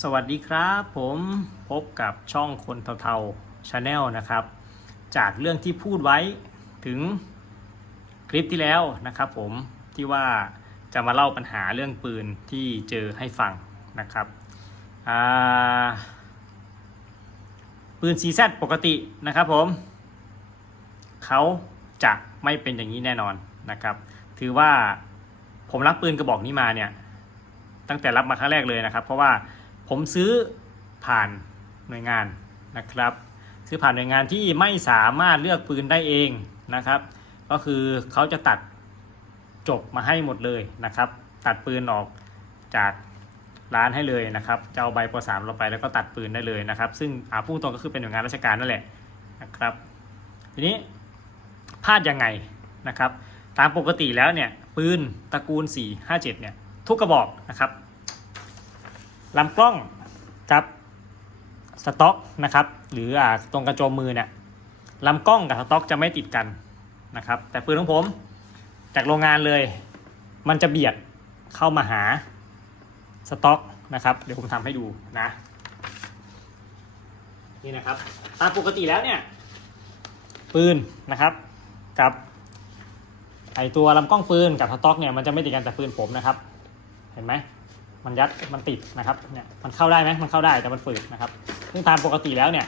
สวัสดีครับผมพบกับช่องคนเทาๆชาแนลนะครับ จากเรื่องที่พูดไว้ถึงคลิปที่แล้วนะครับผมที่ว่าจะมาเล่าปัญหาเรื่องปืนที่เจอให้ฟังนะครับปืน CZ ปกตินะครับผมเขาจะไม่เป็นอย่างนี้แน่นอนนะครับ ถือว่าผมรับปืนกระบอกนี้มาเนี่ยตั้งแต่รับมาครั้งแรกเลยนะครับ เพราะว่า ผมซื้อผ่านหน่วยงานนะครับ ซื้อผ่านหน่วยงานที่ไม่สามารถเลือกปืนได้เองนะครับ ก็คือเขาจะตัดจบมาให้หมดเลยนะครับ ตัดปืนออกจากร้านให้เลยนะครับจะเอาใบปสามเราไปแล้วก็ตัดปืนได้เลยนะครับ ซึ่งอาพูดตรงก็คือเป็นหน่วยงานราชการนั่นแหละนะครับ ทีนี้พลาดยังไงนะครับ ตามปกติแล้วเนี่ยปืนตระกูล 457 เนี่ยทุกกระบอกนะครับ ลำกล้องกับสต็อกนะครับ หรืออ่าตรงกระโจมมือเนี่ยลำกล้องกับสต็อกจะไม่ติดกันนะครับ แต่ปืนของผมจากโรงงานเลย มันจะเบียดเข้ามาหาสต็อกนะครับ เดี๋ยวผมทำให้ดูนะ นี่นะครับ ตามปกติแล้วเนี่ย ปืนนะครับกับไอตัวลำกล้องปืนกับสต็อกเนี่ยมันจะไม่ติดกันแต่ปืนผมนะครับ เห็นไหม มันยัดมันติดนะครับเนี่ยมันเข้าได้ไหมมันเข้าได้แต่มันฝืดนะครับซึ่งตามปกติแล้วเนี่ย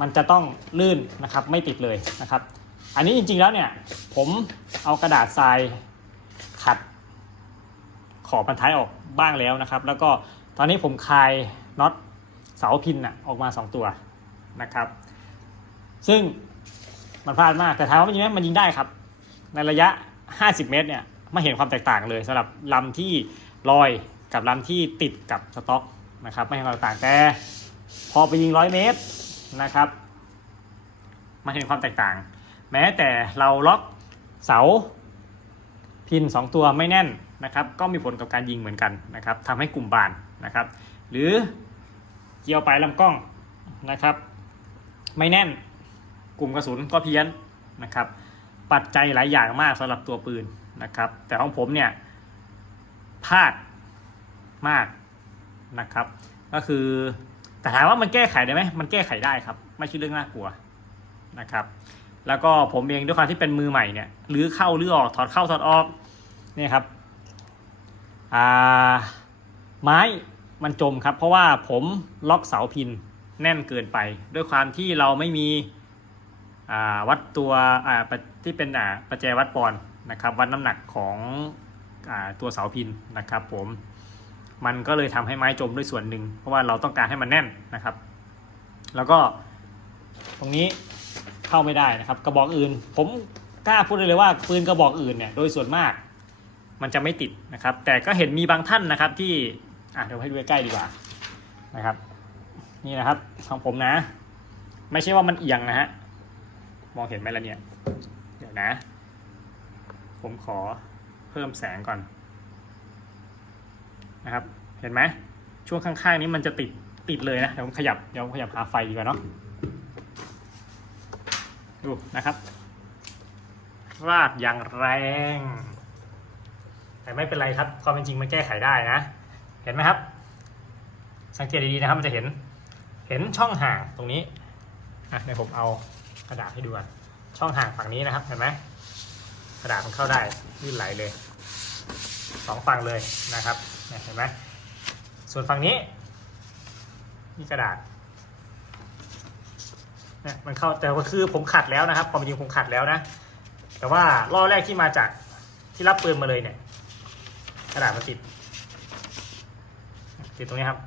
มันจะต้องลื่นนะครับไม่ติดเลยนะครับ อันนี้จริงๆแล้วเนี่ยผมเอากระดาษทรายขัดขอบพันท้ายออกบ้างแล้วนะครับ แล้วก็ตอนนี้ผมคลายน็อตเสาพินอะออกมา 2 ตัวนะครับ ซึ่งมันพลาดมากแต่ถามว่ามันยิงไหมมันยิงได้ครับ ในระยะ 50 เมตรเนี่ย ไม่เห็นความแตกต่างเลยสำหรับลำที่ลอยกับลำที่ติดกับสต็อกนะครับไม่เห็นความแตกต่างแต่พอไปยิง100เมตรนะครับมันเห็นความแตกต่าง แม้แต่เราล็อกเสาพิน 2 ตัวไม่แน่นนะครับก็มีผลกับการยิงเหมือนกันนะครับทำให้กลุ่มบานนะครับหรือเกี่ยวปลายลำกล้องนะครับ ไม่แน่นกลุ่มกระสุนก็เพี้ยนนะครับปัจจัยหลายอย่างมากสำหรับตัวปืน นะครับ แต่ของผมเนี่ยพลาดมากนะครับ ก็คือ แต่ถามว่ามันแก้ไขได้ไหมมันแก้ไขได้ครับ ไม่ใช่เรื่องน่ากลัวนะครับ แล้วก็ผมเองด้วยความที่เป็นมือใหม่เนี่ยหรือเข้าหรือออกถอดเข้าถอดออกเนี่ยครับอ่าไม้มันจมครับ เพราะว่าผมล็อกเสาพินแน่นเกินไป ด้วยความที่เราไม่มีอ่าวัดตัวอ่าที่เป็นอ่าประแจวัดปอน นะครับวัดน้ำหนักของอตัวเสาพินนะครับ ผมมันก็เลยทำให้ไม้จมด้วยส่วนหนึ่ง เพราะว่าเราต้องการให้มันแน่นนะครับ แล้วก็ตรงนี้เข้าไม่ได้นะครับ กระบอกอื่น ผมกล้าพูดเลยว่าปืนกระบอกอื่นเนี่ยโดยส่วนมาก มันจะไม่ติดนะครับ แต่ก็เห็นมีบางท่านนะครับที่อะเดี๋ยวให้ดูใกล้ดีกว่านะครับ นี่นะครับของผมนะ ไม่ใช่ว่ามันเอียงนะฮะมองเห็นไหมล่ะเนี่ยเดี๋ยวนะ ผมขอเพิ่มแสงก่อนนะครับ เห็นไหมช่วงข้างๆนี้มันจะติดติดเลยนะ เดี๋ยวผมขยับเดี๋ยวผมขยับหาไฟดีกว่าเนาะดูนะครับราดอย่างแรง แต่ไม่เป็นไรครับ ความเป็นจริงมันแก้ไขได้นะ เห็นไหมครับ สังเกตดีๆนะครับ มันจะเห็น เห็นช่องห่างตรงนี้อะเดี๋ยวผมเอากระดาษให้ดูก่อนช่องห่างฝั่งนี้นะครับ เห็นไหม ระดาษมันเข้าได้ลื่นไหลเลยสองฝั่งเลยนะครับเห็นไหมส่วนฝั่งนี้นี่กระดาษเนี่ยมันเข้าแต่ว่าคือผมขัดแล้วนะครับความจริงผมขัดแล้วนะ แต่ว่ารอบแรกที่มาจากที่รับปืนมาเลยเนี่ย กระดาษมันติด ติดตรงนี้ครับ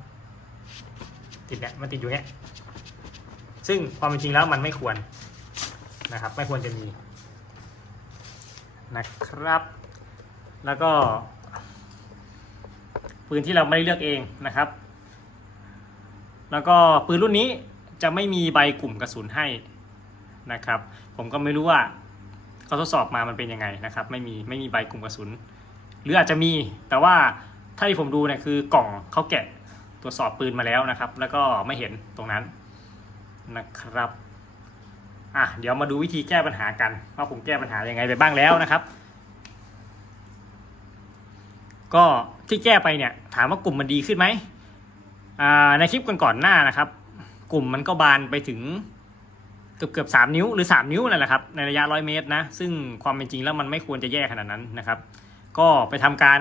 ติดเนี่ยมันติดอยู่เนี่ยซึ่งความจริงแล้วมันไม่ควรนะครับ ไม่ควรจะมี นะครับ แล้วก็ ปืนที่เราไม่ได้เลือกเองนะครับ แล้วก็ปืนรุ่นนี้จะไม่มีใบกลุ่มกระสุนให้นะครับ ผมก็ไม่รู้ว่าเขาทดสอบมามันเป็นยังไงนะครับ ไม่มีไม่มีใบกลุ่มกระสุน หรืออาจจะมี แต่ว่าถ้าที่ผมดูเนี่ยคือกล่องเขาแกะตรวจสอบปืนมาแล้วนะครับ แล้วก็ไม่เห็นตรงนั้นนะครับ อะเดี๋ยวมาดูวิธีแก้ปัญหากันว่าผมแก้ปัญหายังไงไปบ้างแล้วนะครับ ก็ที่แก้ไปเนี่ย ถามว่ากลุ่มมันดีขึ้นไหมอ่าในคลิปก่อนๆหน้านะครับ กลุ่มมันก็บานไปถึงเกือบเกือบสามนิ้วหรือสามนิ้วนั่นแหละครับในระยะร้อยเมตรนะซึ่งความเป็นจริงแล้วมันไม่ควรจะแย่ขนาดนั้นนะครับ ก็ไปทำการ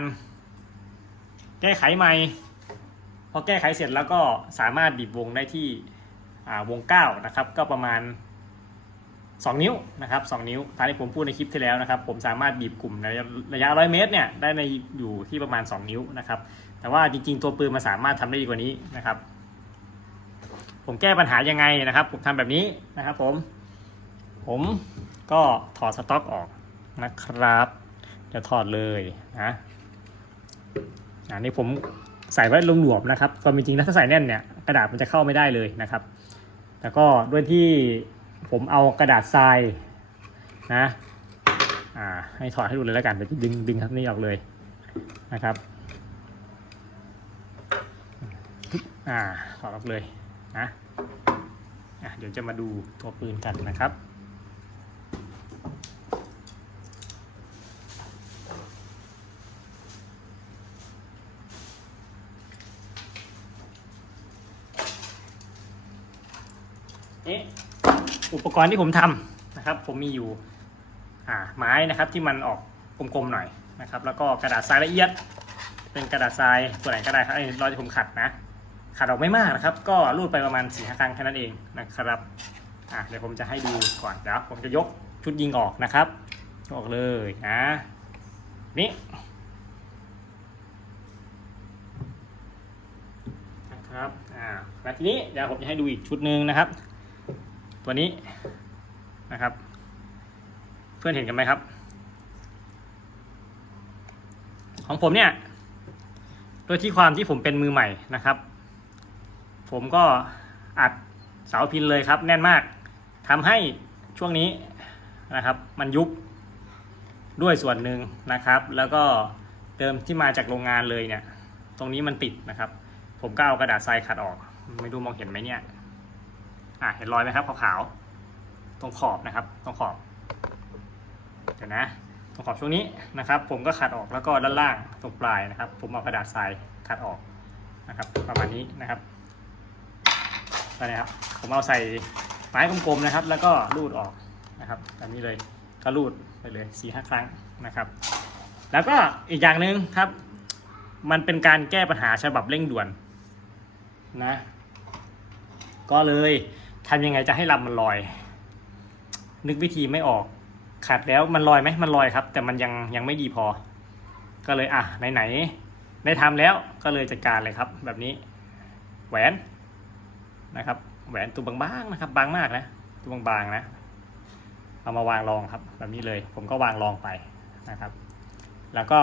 แก้ไขใหม่พอแก้ไขเสร็จแล้วก็สามารถบีบวงได้ที่อ่าวง 9 นะครับ ก็ประมาณ 2 นิ้วนะครับ2นิ้วตามที่ผมพูดในคลิปที่แล้วนะครับ ผมสามารถบีบกลุ่มในระยะ 100 เมตรเนี่ยได้ในอยู่ที่ประมาณ 2 นิ้วนะครับ แต่ว่าจริงๆ ตัวปืนมันสามารถทำได้ดีกว่านี้นะครับ ผมแก้ปัญหายังไงนะครับ ผมทำแบบนี้นะครับ ผม ผมก็ถอดสต็อกออกนะครับจะถอดเลยนะอันนี้ผมใส่ไว้หลวมๆนะครับความเป็นจริงแล้วถ้าใส่แน่นเนี่ยกระดาษมันจะเข้าไม่ได้เลยนะครับ แล้วก็ด้วยที่ ผมเอากระดาษทรายนะอ่าให้ถอดให้ดูเลยแล้วกันเดี๋ยวจะดึงดึงครับนี่ออกเลยนะครับอ่าถอดออกเลยนะอะเดี๋ยวจะมาดูตัวปืนกันนะครับ นี่ อุปกรณ์ที่ผมทำนะครับ ผมมีอยู่อ่าไม้นะครับที่มันออกกลมๆหน่อยนะครับ แล้วก็กระดาษทรายละเอียด เป็นกระดาษทรายตัวไหนก็ได้ครับไอ้รอยที่ผมขัดนะขัดออกไม่มากนะครับ ก็รูดไปประมาณสี่ห้าครั้งแค่นั้นเองนะครับอะเดี๋ยวผมจะให้ดูก่อนเดี๋ยวผมจะยกชุดยิงออกนะครับออกเลยนะนี่นะครับอ่าแล้วทีนี้เดี๋ยวผมจะให้ดูอีกชุดหนึ่งนะครับ ตัวนี้นะครับ เพื่อนเห็นกันไหมครับ ของผมเนี่ยโดยที่ความที่ผมเป็นมือใหม่นะครับ ผมก็อัดเสาพินเลยครับแน่นมากทำให้ช่วงนี้นะครับ มันยุบด้วยส่วนหนึ่งนะครับ แล้วก็เติมที่มาจากโรงงานเลยเนี่ย ตรงนี้มันติดนะครับ ผมก็เอากระดาษทรายขัดออก ไม่รู้มองเห็นไหมเนี่ย อะเห็นรอยไหมครับขาวๆตรงขอบนะครับ ตรงขอบเดี๋ยวนะ ตรงขอบช่วงนี้นะครับ ผมก็ขัดออกแล้วก็ด้านล่างตรงปลายนะครับ ผมเอากระดาษทรายขัดออกนะครับ ประมาณนี้นะครับไปนะครับผมเอาใส่ไม้กลมๆนะครับ แล้วก็รูดออกนะครับแบบนี้เลยก็รูดไปเลยสี่ห้าครั้งนะครับ แล้วก็อีกอย่างหนึ่งครับ มันเป็นการแก้ปัญหาฉบับเร่งด่วนนะ ก็เลย ทำยังไงจะให้ลำมันลอย นึกวิธีไม่ออก ขัดแล้วมันลอยไหมมันลอยครับ แต่มันยังยังไม่ดีพอ ก็เลยอะไหนๆได้ทำแล้วก็เลยจัดการเลยครับ แบบนี้ แหวนนะครับ แหวนตัวบางๆนะครับ บางมากนะตัวบางๆนะ เอามาวางรองครับ แบบนี้เลย ผมก็วางรองไปนะครับ แล้วก็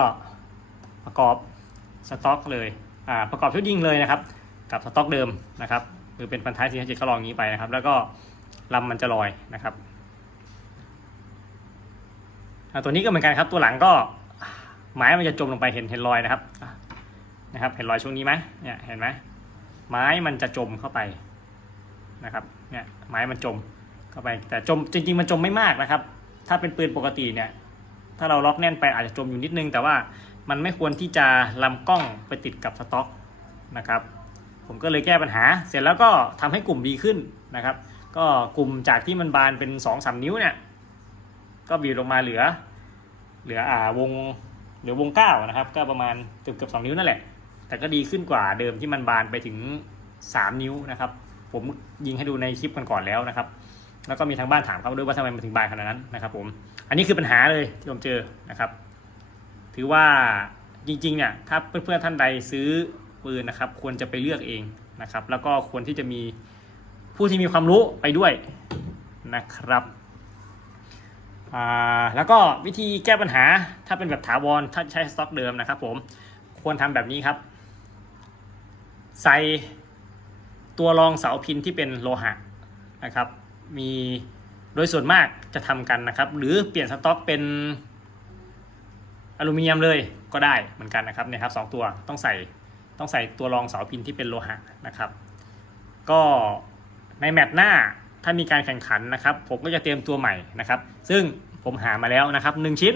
ประกอบสต็อกเลยอ่าประกอบชุดยิงเลยนะครับ กับสต็อกเดิมนะครับ หรือเป็นพันท้ายสี่ห้าเจ็ดก็ลองงนี้ไปนะครับ แล้วก็ลำมันจะลอยนะครับตัวนี้ก็เหมือนกันครับ ตัวหลังก็ไม้มันจะจมลงไปเห็นเห็นรอยนะครับนะครับ เห็นรอยช่วงนี้ไหมเนี่ยเห็นไหมไม้มันจะจมเข้าไปนะครับเนี่ยไม้มันจมเข้าไปแต่จมจริง ๆ มันจมไม่มากนะครับ ถ้าเป็นปืนปกติเนี่ย ถ้าเราล็อกแน่นไปอาจจะจมอยู่นิดนึง แต่ว่ามันไม่ควรที่จะลำกล้องไปติดกับสต็อกนะครับ ผมก็เลยแก้ปัญหา เสร็จแล้วก็ทำให้กลุ่มดีขึ้นนะครับ ก็กลุ่มจากที่มันบานเป็น2อสนิ้วเนี่ย ก็บีบลงมาเหลือ เหลืออ่าวงเหลือวงเก้านะครับ ก็ประมาณเกือบเกือบสนิ้วนั่นแหละ แต่ก็ดีขึ้นกว่าเดิมที่มันบานไปถึง 3 นิ้วนะครับ ผมยิงให้ดูในคลิปกันก่อนแล้วนะครับ แล้วก็มีทางบ้านถามเขาด้วยว่าทำไมมันถึงบานขนาดนั้นนะครับ ผม อันนี้คือปัญหาเลยที่ผมเจอนะครับ ถือว่าจริงๆเนี่ยถ้าเพื่อนๆท่านใดซื้อ ปืนนะครับ ควรจะไปเลือกเองนะครับ แล้วก็ควรที่จะมีผู้ที่มีความรู้ไปด้วยนะครับอ่าแล้วก็วิธีแก้ปัญหาถ้าเป็นแบบถาวรถ้าใช้สต็อกเดิมนะครับผมควรทำแบบนี้ครับ ใส่ตัวรองเสาพินที่เป็นโลหะนะครับ มีโดยส่วนมากจะทำกันนะครับ หรือเปลี่ยนสต็อกเป็นอลูมิเนียมเลยก็ได้เหมือนกันนะครับเนี่ยครับสองตัวต้องใส่ ต้องใส่ตัวรองเสาพินที่เป็นโลหะนะครับ ก็ในแมตช์หน้าถ้ามีการแข่งขันนะครับ ผมก็จะเตรียมตัวใหม่นะครับ ซึ่งผมหามาแล้วนะครับหนึ่งชิ้น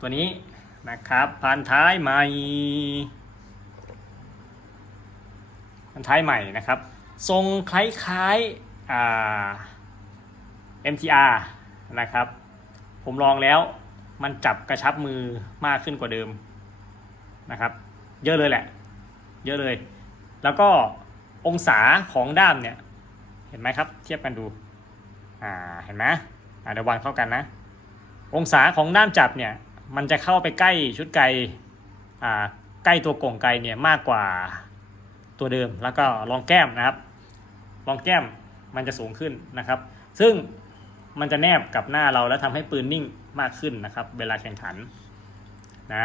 ตัวนี้นะครับพันท้ายใหม่พันท้ายใหม่นะครับ ทรงคล้ายๆอ่า MTR นะครับ ผมลองแล้วมันจับกระชับมือมากขึ้นกว่าเดิมนะครับ เยอะเลยแหละ เยอะเลย แล้วก็องศาของด้ามเนี่ย เห็นไหมครับ เทียบกันดู อ่า เห็นไหมอ่าเดี๋ยววางเท่ากันนะ องศาของด้ามจับเนี่ย มันจะเข้าไปใกล้ชุดไกอ่า ใกล้ตัวกล่องไกเนี่ยมากกว่าตัวเดิม แล้วก็รองแก้มนะครับ รองแก้มมันจะสูงขึ้นนะครับ ซึ่งมันจะแนบกับหน้าเราแล้วทำให้ปืนนิ่งมากขึ้นนะครับ เวลาแข่งขันนะ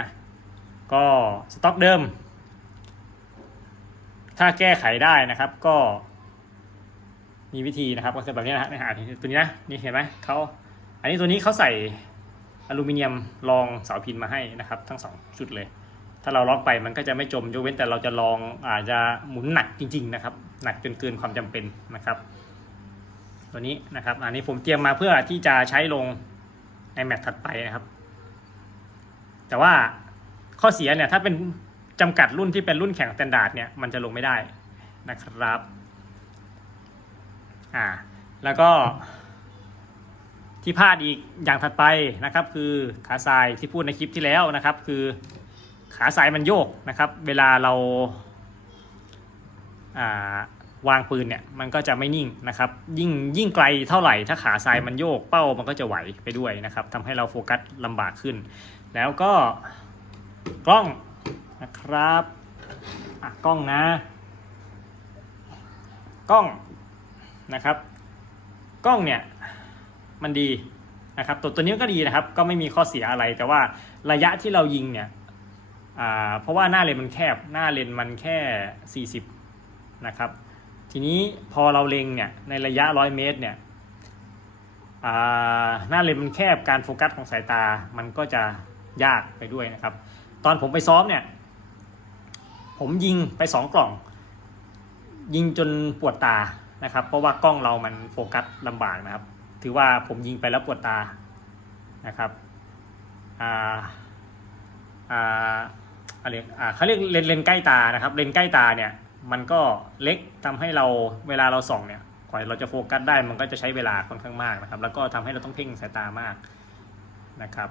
ก็สต็อกเดิม ถ้าแก้ไขได้นะครับ ก็มีวิธีนะครับก็คือแบบนี้นะฮะตัวนี้นะนี่เห็นไหมเขาอันนี้ตัวนี้เขาใส่อลูมิเนียมรองเสาพินมาให้นะครับ ทั้งสองชุดเลย ถ้าเราล็อกไปมันก็จะไม่จมยกเว้นแต่เราจะลองอาจจะหมุนหนักจริง ๆ นะครับ หนักจนเกินความจำเป็นนะครับ ตัวนี้นะครับ อันนี้ผมเตรียมมาเพื่อที่จะใช้ลงในแมตช์ถัดไปนะครับ แต่ว่า ข้อเสียเนี่ยถ้าเป็นจำกัดรุ่นที่เป็นรุ่นแข่งสแตนดาร์ดเนี่ยมันจะลงไม่ได้นะครับอ่าแล้วก็ที่พลาดอีกอย่างถัดไปนะครับ คือขาทรายที่พูดในคลิปที่แล้วนะครับ คือขาทรายมันโยกนะครับ เวลาเราอ่าวางปืนเนี่ยมันก็จะไม่นิ่งนะครับ ยิ่งยิ่งไกลเท่าไหร่ถ้าขาทรายมันโยกเป้ามันก็จะไหวไปด้วยนะครับทำให้เราโฟกัสลำบากขึ้น แล้วก็ กล้องนะครับอะกล้องนะ กล้องนะครับ กล้องเนี่ยมันดีนะครับ ตัวตัวนี้ก็ดีนะครับ ก็ไม่มีข้อเสียอะไร แต่ว่าระยะที่เรายิงเนี่ยเพราะว่าหน้าเลนมันแคบ หน้าเลนมันแค่ 40 นะครับ ทีนี้พอเราเล็งเนี่ยในระยะ 100 เมตรเนี่ยหน้าเลนมันแคบ การโฟกัสของสายตา มันก็จะยากไปด้วยนะครับ ตอนผมไปซ้อมเนี่ย ผมยิงไปสองกล่อง ยิงจนปวดตานะครับ เพราะว่ากล้องเรามันโฟกัสลำบากนะครับ ถือว่าผมยิงไปแล้วปวดตานะครับอ่าอ่าอะไรอ่าเขาเรียกเลนเลนใกล้ตานะครับ เลนใกล้ตาเนี่ยมันก็เล็กทำให้เราเวลาเราส่องเนี่ยกว่าเราจะโฟกัสได้มันก็จะใช้เวลาค่อนข้างมากนะครับ แล้วก็ทำให้เราต้องเพ่งสายตามากนะครับ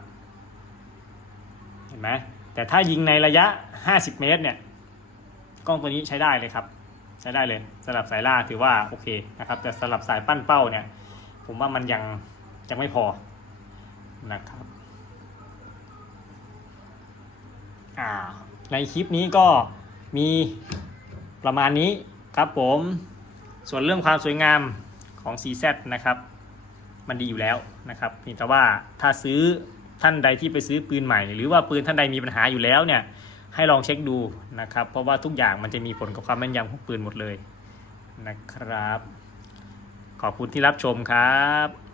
เห็นไหม แต่ถ้ายิงในระยะ 50 เมตรเนี่ยกล้องตัวนี้ใช้ได้เลยครับ ใช้ได้เลยสำหรับสายล่าถือว่าโอเคนะครับ แต่สำหรับสายปั้นเป้าเนี่ย ผมว่ามันยังยังไม่พอนะครับอ่าในคลิปนี้ก็มีประมาณนี้ครับผม ส่วนเรื่องความสวยงามของ CZ นะครับ มันดีอยู่แล้วนะครับเพียงแต่ว่าถ้าซื้อ ท่านใดที่ไปซื้อปืนใหม่ หรือว่าปืนท่านใดมีปัญหาอยู่แล้วเนี่ยให้ลองเช็คดูนะครับ เพราะว่าทุกอย่างมันจะมีผลกับความแม่นยำของปืนหมดเลยนะครับ ขอบคุณที่รับชมครับ